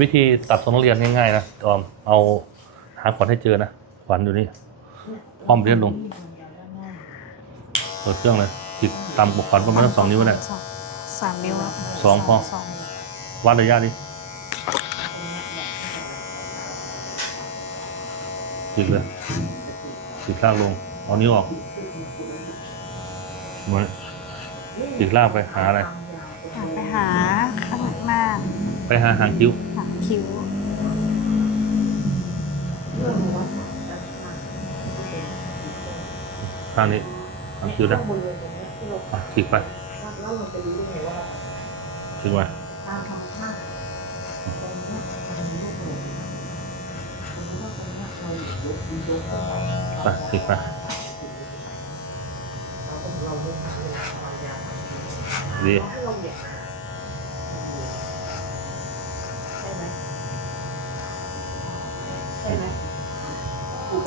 วิธีตัดทรงนักเรียนง่ายๆนะออมเอาหาขวัญให้เจอนะขวัญอยู่นี่คว่ำเรียนลงเปิดเครื่องเลยติดตามปกขวัญประมาณสองนิ้วเนี่ยสองสามนิ้วสองพอสองวัดระยะดิติดเลยติดลากลง เอานิ้วออกเหมือนติดลากไปหาอะไรหันไปหาข้างหน้า ไปหาหางคิ้วหาง คิ้วข้างนี้หางคิ้วนะอะคลิกไปคลิกไปไปคลิกไปดี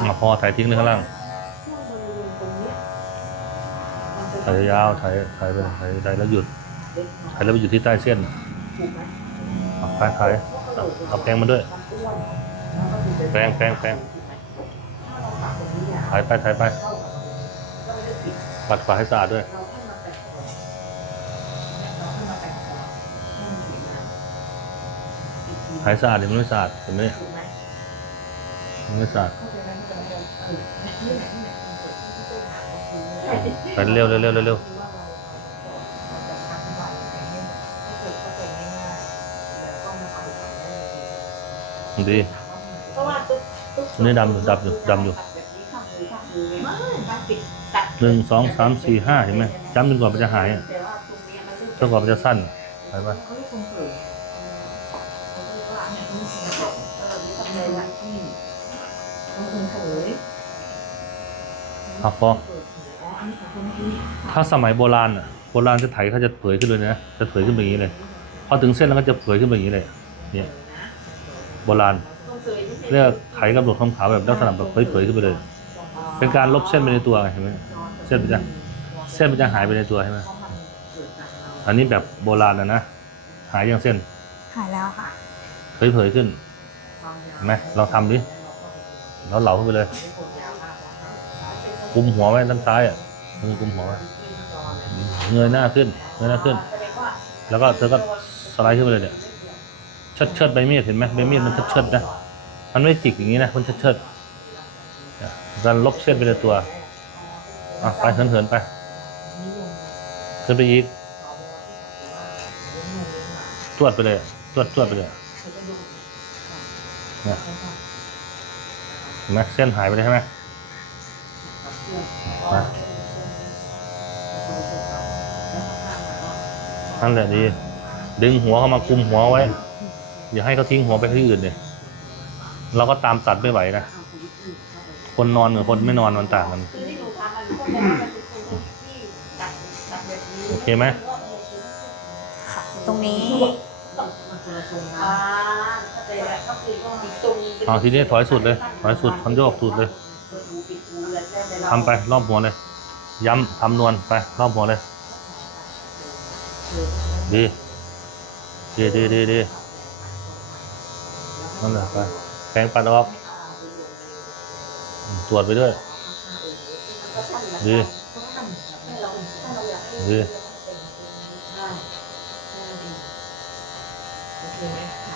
อะพอถ่ายทิ้งเลยข้างล่างถ่ายยาวถ่ายถ่ายไปถ่ายถ่ายแล้วหยุดถ่ายแล้วไปหยุดที่ใต้เส้นเอาถ่ายถ่ายเอาแปรงมาด้วยแปรงแปรงแปรงถ่ายไปถ่ายไปปัดฝาให้สะอาดด้วยถ่ายสะอาดหรือมันไม่สะอาดเห็นไหม สะอาดไปเร็วเร็วเร็วเร็วเร็วดีเพราะว่าตุ๊กตุ๊กนี่ดำอยู่ดำอยู่ดำอยู่หนึ่งสองสามสี่ห้าเห็นไหมจำจนกว่ามันจะหายจนกว่ามันจะสั้นไปไปเขาไม่คงเกิดเขาเรียกว่าอันเนี้ยมันคงเกิดเออนี่ทำเลยว่าที่มันคงเกิด ครับพออ๋ออันนี้ของคนที่ถ้าสมัยโบราณอะโบราณจะไถเขาจะเผยขึ้นเลยนะจะเผยขึ้นแบบนี้เลย พอถึงเส้นแล้วก็จะเผยขึ้นแบบนี้เลย เนี่ยโบราณต้องเคยไม่ใช่เรียกไถกำหนดความขาวแบบลักษณะแบบเผยๆขึ้นไปเลย เป็นการลบเส้นไปในตัวไงเห็นไหมเส้นมันจะเส้นมันจะหายไปในตัวใช่ไหมอันนี้แบบโบราณนะนะหายยังเส้น หายแล้วค่ะเผยๆขึ้นเห็นไหมเราทำดิเราเหลาขึ้นไปเลย กุมหัวไว้ด้านซ้ายอะมือกุมหัวไว้เงยหน้าขึ้นเงยหน้าขึ้น แล้วก็เธอก็สไลด์ขึ้นไปเลยเนี่ยเชิดเชิดใบมีดเห็นไหมใบมีดมันเชิดเชิดนะมันไม่จิกอย่างนี้นะมันเชิดเชิดๆเนี่ยการลบเส้นไปในตัวอะไปเหินเหินๆไปขึ้นไปอีกตรวจไปเลยตรวจตรวจไปเลยเนี่ยเห็นไหมเส้นหายไปเลยใช่ไหม นั่นแหละดี ดึงหัวเข้ามาคุมหัวไว้ อย่าให้เขาทิ้งหัวไปที่อื่นเลยเราก็ตามตัดไม่ไหวนะ คนนอนกับคนไม่นอนมันต่างกันคือที่หนูทำมันก็บอกว่ามันเป็นคนที่ตัดตัดแบบนี้โอเคไหมค่ะ ตรงนี้อ่าเข้าใจแล้วก็คือว่าอีกทรงนึงเป็นเอาทีนี้ถอยสุดเลย ถอยสุดคันโยกสุดเลย ทำไปรอบหัวเลย ย้ำทำนวลไปรอบหัวเลย ดี ดีดีดีดีนั่นแหละไปแปรงปัดออก ตรวจไปด้วย ดีดี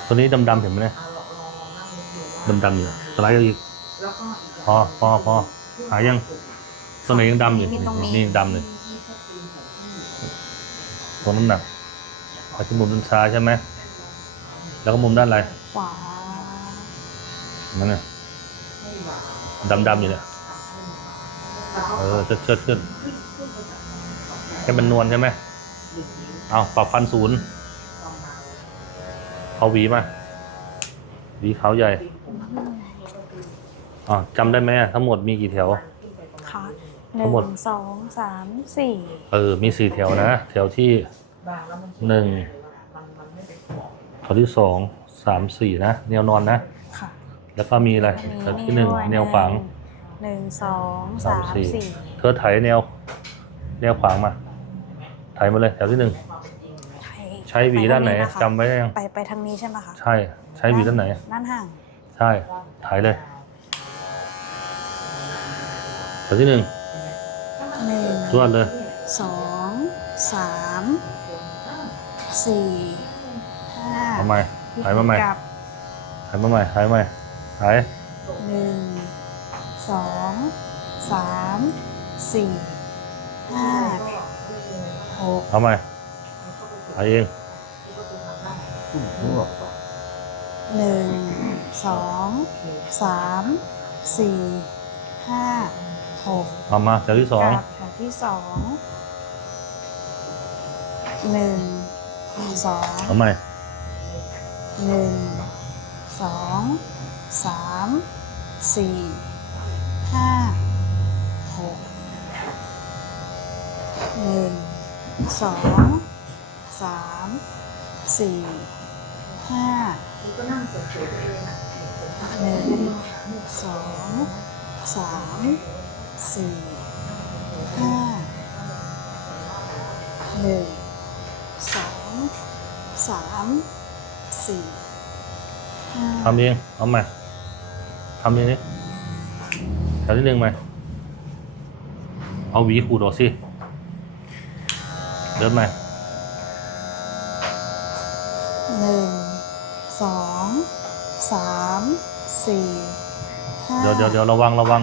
ตัวนี้ดำๆเห็นไหมเนี่ยดำๆอยู่สไลด์อีกแล้วก็พอพอพอ หายยังตัวไหนยังดำอยู่มีตรงนี้นี่ดำเลยตรงน้ำหนักไปที่มุมด้านซ้ายใช่ไหมแล้วก็มุมด้านอะไรขวานั่นน่ะดำๆอยู่เนี่ยเออเชิดเชิดขึ้นให้มันนวลใช่ไหมเอาปรับฟันศูนย์เอาหวีมาหวีขาวใหญ่ อ๋อจำได้ไหมทั้งหมดมีกี่แถว ค่ะหทั้งหมดนึ่งสองสามสี่เออ มีสี่แถวนะ แถวที่หนึ่งแถวที่สองสามสี่นะแนวนอนนะ ค่ะแล้วก็มีอะไรมีแถวที่หนึ่งด้วยแนวขวาง หนึ่งสองสามสี่เธอไถแนว แนวขวางมาไถมาเลย แถวที่หนึ่งไทยใช้หวีด้านไหนไปทางนี้นะคะจำไว้ยังไปไปทางนี้ใช่ไหมคะใช่ ใช้หวีด้านไหน ด้านห่าง ใช่ถ่ายเลย แถวที่หนึ่งหนึ่งรวดเลยสองสามสี่ห้าเอาใหม่ถ่ายมาใหม่กลับถ่ายมาใหม่ถ่ายมาใหม่ถ่ายหนึ่งสองสามสี่ห้าหกเอาใหม่ถ่ายเองหนึ่งสองสามสี่ห้า หกเอามาแถวที่สองกลับแถวที่สองหนึ่งสองเอาใหม่หนึ่งสองสามสี่ห้าหกหนึ่งสองสามสี่ห้าก็นั่งเฉยๆไปเลยนะหนึ่งสองสาม สี่ห้าหนึ่งสองสามสี่ห้าทำเองเอาใหม่ทำเองนี่แถวที่หนึ่งไหมเอาหวีขูดออกสิเดินไหมหนึ่งสองสามสี่ห้า เดี๋ยวเดี๋ยวเดี๋ยวระวังระวัง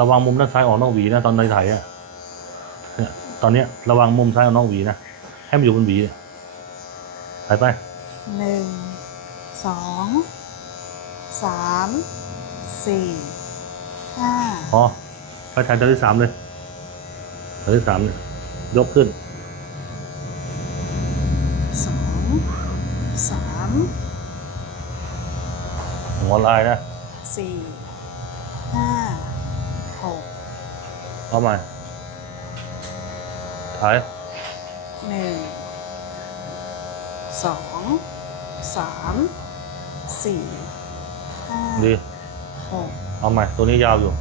ระวังมุมด้านซ้ายออกนอกหวีนะตอนในถ่ายอะเนี่ยตอนเนี้ยระวังมุมซ้ายออกนอกหวีนะให้มันอยู่บนหวีถ่ายไปหนึ่งสองสามสี่ห้าพอไปถ่ายตอนที่สามเลยตอนที่สามเนี่ยยกขึ้นสองสามหัวลายนะสี่ เอาใหม่ถ่ายหนึ่งสองสามสี่ห้าดีหกเอาใหม่ตัวนี้ยาวอยู่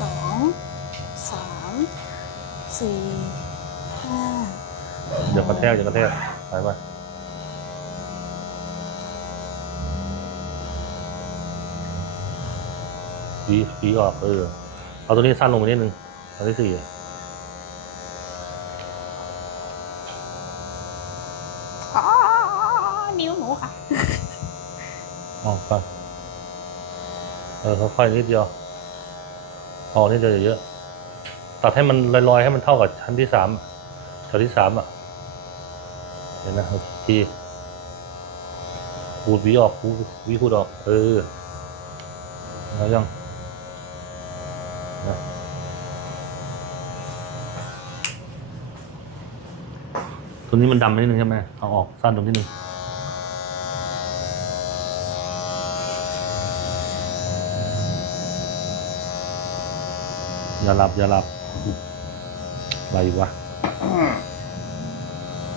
สองสามสี่ห้าอย่ากระแทกอย่ากระแทกถ่ายไป วีหวีออกเออ เอาตัวนี้สั้นลงไปนิดนึงตอนที่สี่อะอ๋อนิ้วหนูค่ะออกไปเออค่อยๆนิดเดียวออกนิดเดียวอย่าเยอะตัดให้มันลอยๆให้มันเท่ากับชั้นที่สามอะแถวที่สามอะเห็นนะโอเคทีขูดหวีออกขูดหวีขูดออก เออแล้วยังนะ ตัวนี้มันดำไปนิดนึงใช่ไหมเอาออกสั้นตรงที่นึงอย่าหลับอย่าหลับอะไรวะ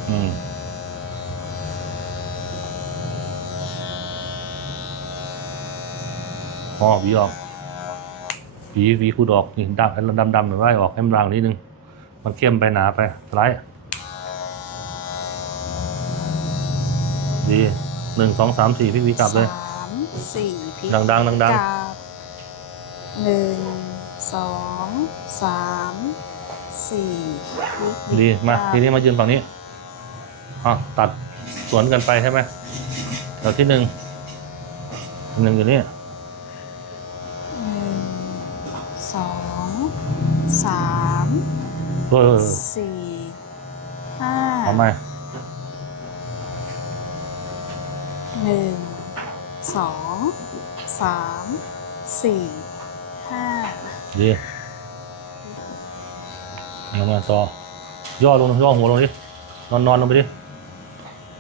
อืมอ๋อหวีออก หวีหวีคูดออกนี่ดำดำดำหน่อยไล่ออกให้มันรางนิดนึง มันเข้มไปหนาไปสไลด์ดีหนึ่งสองสามสี่พี่หวีกลับเลย สามสี่พลิกดังๆดังๆกลับหนึ่งสองสามสี่พลิกดีมา กลับทีนี้มายืนฝั่งนี้อะตัดสวนกันไปใช่ไหมแถวที่หนึ่งหนึ่งอยู่นี่ เออสี่ห้าเอาไหมหนึ่งสองสามสี่ห้าดีเอามาต่อย่อลงย่อหัวลงดินอนนอนลงไปดิ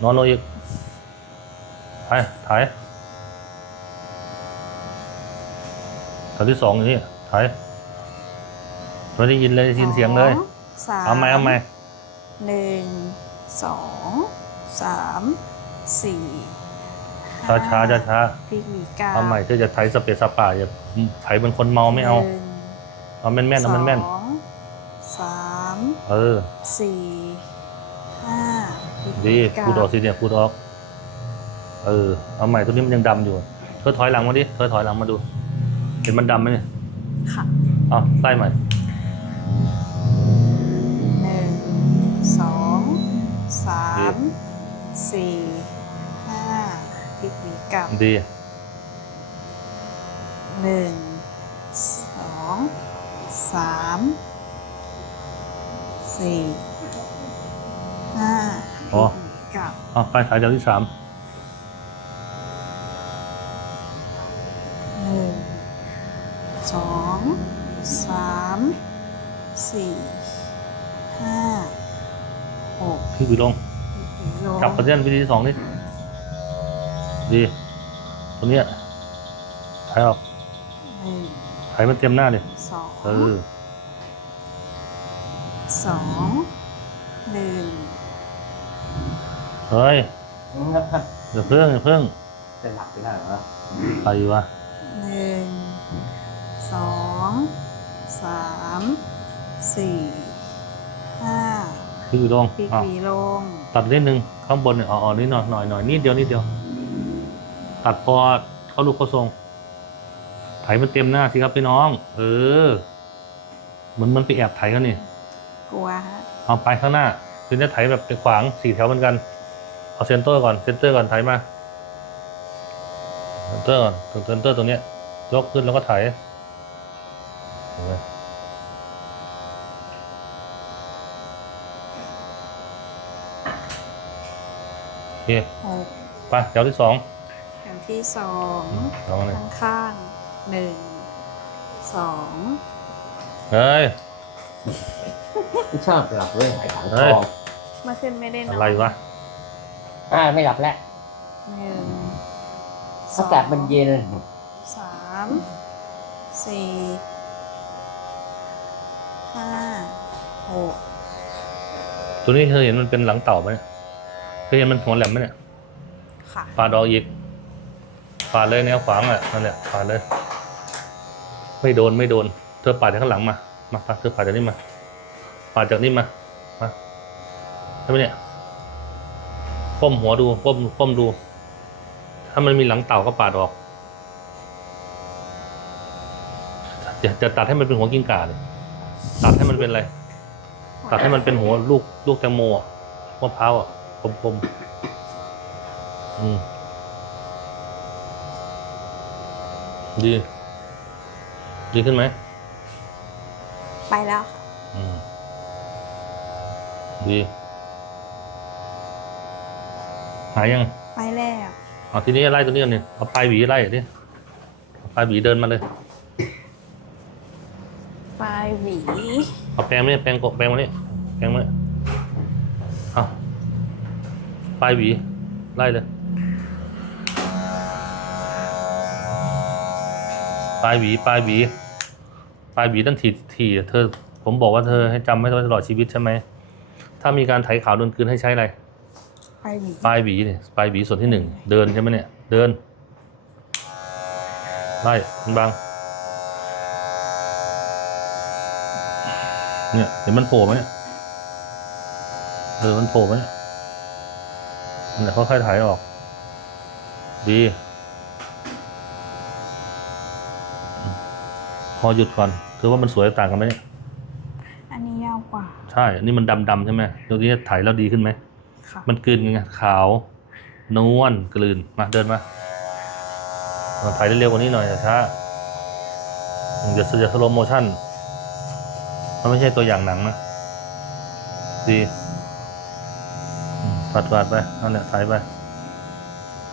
นอนลงอีกไปถ่ายแถวที่สองอยู่นี่ถ่ายไม่ได้ยินเลยได้ยินเสียงเลย สองสามเอาไหมเอาไหมหนึ่งสองสามสี่ช้าช้าช้าช้าพลิกหวีกาๆเอาใหม่เธอจะไถสเปซสปาอย่าไถเป็นคนเมาไม่เอาหนึ่งเอาแม่นแม่นๆเอาแม่นแม่นสองสามๆเอเออสี่ห้าพลิกดีกลับพูดออกสิเนี่ยพูดออก เออเอาใหม่ตัวนี้มันยังดำอยู่เธอถอยหลังมาดิเธอถอยหลังมาดู เห็นมันดำไหมเนี่ยค่ะเอาไล่ใหม่ สามสี่ห้าพลิกหวีกลับดีหนึ่งสองสามสี่ห้าอ๋อพลิกหวีกลับเอาไปถ่ายจากที่สาม หนึ่งสองสามสี่ห้าหก พี่ วีลงพลิกหวีลง จับกระเทียนวิธีที่สองนี่ดีตัวเนี้ยถ่ายออกหนึ่งถ่ายมันเต็มหน้าดิสองเออสองหนึ่งเฮ้ยครับอย่าเพิ่งอย่าเพิ่งจะหลับไปได้เหรอไปวะหนึ่งสองสามสี่ห้า พี่วีลงพลิกอ้าวหวีลง ตัดนิดนึงข้างบนเนี่ยอ๋อนิดหน่อยหน่อยหน่อยนิดเดียวนิดเดียว ตัดพอเขาลูกเขาทรงไถมันเต็มหน้าสิครับพี่น้อง เออเหมือนมันไปแอบไถเขานี่กลัวฮะเอาไปข้างหน้าคือจะไถแบบไปขวางสี่แถวเหมือนกัน เอาเซนเตอร์ก่อนเซนเตอร์ก่อนไถมาเซนเตอร์ก่อนเซนเตอร์ตรงเนี้ยยกขึ้นแล้วก็ไถเห็นไหม เคหกไปแถวที่สองอย่างที่สองลองเลยข้างข้างๆหนึ่งสองเฮ้ย ไม่ชอบหลับด้วยหายถังเฮ้ทยองเมื่อคืนไม่ได้นอนอะไรวะอ่าไม่หลับแล้วหนึ่งสอาองกาศมันเย็นสามสี่ห้าหกตัวนี้เธอเห็นมันเป็นหลังเต่าไหมเนี่ย เธอเห็นมันหัวแหลมไหมเนี่ยค่ะปาดออกอีกปาดเลยแนวขวางอะนั่นแหละปาดเลย ไม่โดนไม่โดน เธอปาดจากข้างหลังมา มาปาดเธอปาดจากนี่มาปาดจากนี่มามาใช่ไหมเนี่ยก้มหัวดูก้มก้มดู ถ้ามันมีหลังเต่าก็ปาดออกจะจะตัดให้มันเป็นหัวกิ้งก่าเลยตัดให้มันเป็นอะไร ตัดให้มันเป็นหัวลูกลูกแตงโมอะมะพร้าวอะ คมๆอืมดี ดีขึ้นไหม ไปแล้วอืม ดี หายยัง ไปแล้วเอาทีนี้ไล่ตัวนี้ก่อนนี่เอาปลายหวีไล่ดิเอาปลายหวีเดินมาเลย ปลายหวี เอาแปรงมาเนี่ยแปรงกบแปรงมาเนี่ยแปรงมาเนี่ยเอา ปลายหวีไล่เลยปลายหวีปลายหวีปลายหวีต้องถีถีเธอ ผมบอกว่าเธอให้จำไว้ตลอดชีวิตใช่ไหมถ้ามีการไถขาวโดนกลืนให้ใช้อะไรปลายหวีปลายหวีเนี่ยปลายหวีส่วนที่หนึ่งเดินใช่ไหมเนี่ย เดินไล่มันบังเนี่ยเห็นมันโผล่ไหมเนี่ยเออมันโผล่ไหมเนี่ย นั่นแหละค่อยๆถ่ายออก ดี พอหยุดก่อนคือว่ามันสวยต่างกันไหมเนี่ยอันนี้ยาวกว่า ใช่อันนี้มันดำๆใช่ไหมตรงนี้ถ่ายแล้วดีขึ้นไหม ค่ะ มันกลืนไงขาว นวลกลืน มาเดินมาเราถ่ายเร็วๆกว่านี้หน่อยช้าเดี๋ยวจะสโลโมชั่นมันไม่ใช่ตัวอย่างหนังนะ ดี อืมปัดปัดไปนั่นแหละถ่ายไป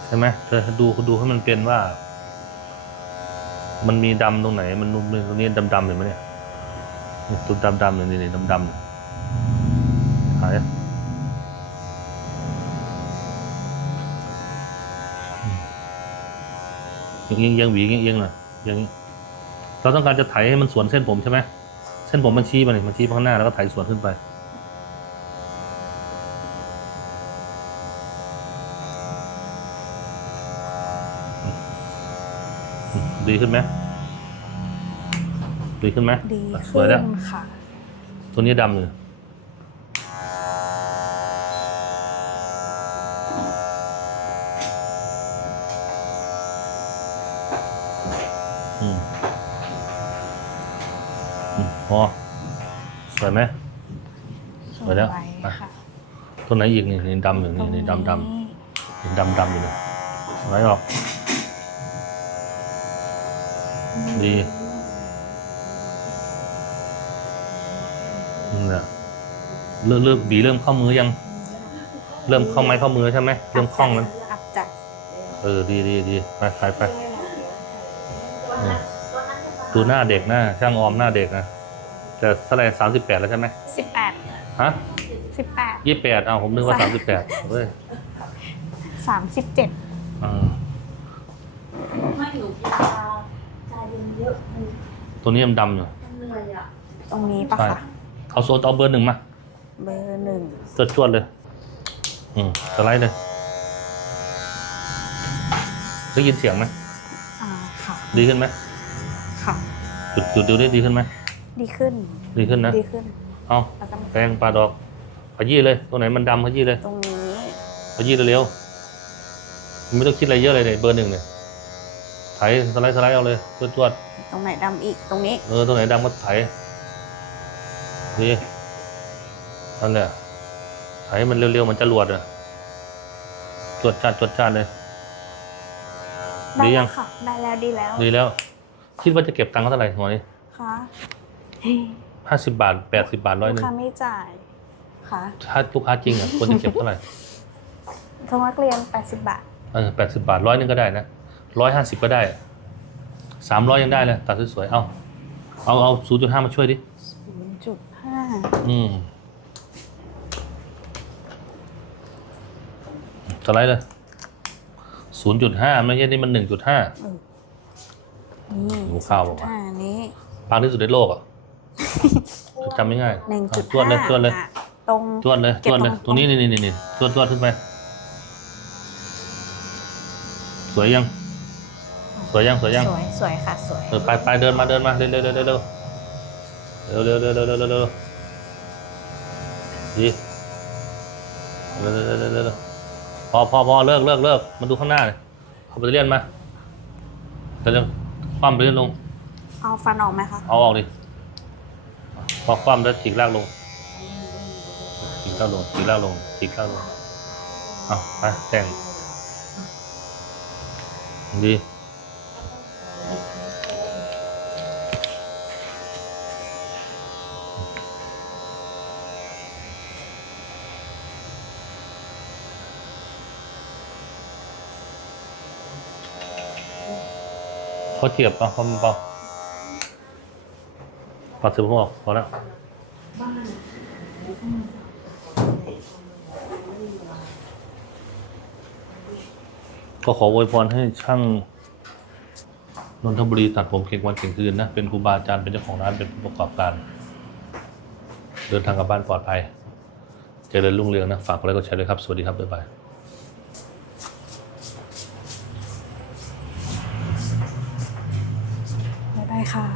ใช่ไหมเธอดูดูให้มันเป็นว่า มันมีดำตรงไหน มันมีตรงนี้ดำๆเห็นไหมเนี่ยนี่ตัวดำๆเนี่ยนี่ดำๆเนี่ยถ่ายเอียงเอียงหวีเอียงเอียงน่อยอย่างนี้เราต้องการจะไถให้มันสวนเส้นผมใช่ไหมเส้นผมมันชี้มาเนี่ยมันชี้ไปข้างหน้าแล้วก็ไถสวนขึ้นไป ดีขึ้นไหมดีขึ้นไหมดีสขึ้วยนแล้วค่ะ ตัวนี้ดำเลยอืมอืมพอสวยไหม สวยแล้วค่ะตัวไหนอีกนี่นี่ดำอยู่นี่นี่ดำดำตนี่เดำดำอยู่เลยไว้ออก ดีนั่นแหละเริ่มเริ่มบีเริ่มเข้ามือยัง เริ่มเข้าไม้เข้ามือใช่ไหมเริ่มคล่องแล้วอับจัดเออดีดีดีไปไปไปเออดูหน้าเด็กหน้าช่างออมหน้าเด็กนะจะเท่าไหร่สามสิบแปดแล้วใช่ไหมสิบแปดฮะสิบแปดยี่สิบแปดเอาผมนึกว่าสามสิบแปดเว้ยสามสิบเจ็ดอ่าไม่หนู ตัวนี้มันดำอยู่เหนื่อยอะตรงนี้ปะใช่คะเอาโซนเอาเบอร์หนึ่งมาเบอร์หนึ่งจวดจวดเลย อืมสไลด์เลยได้ยินเสียงไหมอ่าค่ะดีขึ้นไหมค่ะ จุดจุดดูได้ดีขึ้นไหมดีขึ้น ดีขึ้นนะดีขึ้นเอาแล้วก็แปรงปลาดอกขยี้เลยตัวไหนมันดำขยี้เลยตรงนี้ขยี้เร็วๆไม่ต้องคิดอะไรเยอะเลยเนี่ยเบอร์หนึ่งเนี่ย ไถสไลด์สไลด์เอาเลยจวดจวดตรงไหนดำอีกตรงนี้ เออตัวไหนดำก็ไถดีนั่นแหละไถมันเร็วๆมันจะรวดอะจวดจัดจวดจัดเลย ได้ดียัแล้ง วค่ะ ได้แล้วดีแล้วดีแล้ว คิดว่าจะเก็บตังค์เท่าไหร่หัวนี้ค่ะห้าสิบบาทแปดสิบบาทร้อยหลูนึ่กงค้าไม่จ่ายค่ะถ้าลูกค้าจริงอะควรจะเก็บเท่าไหร่ สมัครเรียนแปดสิบบาท เออแปดสิบบาทร้อยหนึ่งก็ได้นะ ร้อยห้าสิบก็ได้สามร้อยยังได้เลยตัดสวยๆเอาเอาเอาศูนย์จุดห้ามาช่วยดิศูนย์จุดห้าอืมสไลด์เลยศูนย์จุดห้าไม่ใช่นี่มันหนึ่งจุดห้านี่หมูข้าวบอกว่าห้านี้ปางที่สุดในโลกอะจำไม่ง่ายหนึ่งเอาจุดจวดเลยห้าจวดเลยอะตรงจวดเลยเก็จบวดเลยตตรรงงนี้นี่นี่นี่นี่จวดจวดขึ้นไป สวยยัง สวยยังสวยยังสวยสวยค่ะสวยเออไปไปเดินมาเดินมาเร็วเร็วเร็วเร็วเร็วเร็วเร็วเร็วเร็วเร็วเร็วเร็วดีเร็วเร็วเร็วเร็วเร็วเร็วพอพอพอเลิกเลิกเลิกมาดูข้างหน้าเลยเอาไปเรียนมาเร็วเร็วคว่ำไปเรียนลง เอาฟันออกไหมคะเอาออกดิพอคว่ำแล้วจิกลากลงจิกลากลงจิกลากลงจิกลากลงเอาไปแต่งดี เขาเทียบเอาเขาเบาปัดสือพวกพอแล้วก็ขออวยพรให้ช่างนนทบุรีตัดผมเก่งวันเก่งคืนนะ เป็นครูบาอาจารย์เป็นเจ้าของร้านเป็นผู้ประกอบการ เดินทางกลับบ้านปลอดภัย เจริญรุ่งเรืองนะ ฝากกดไลค์กดแชร์ด้วยครับ สวัสดีครับ บ๊ายบาย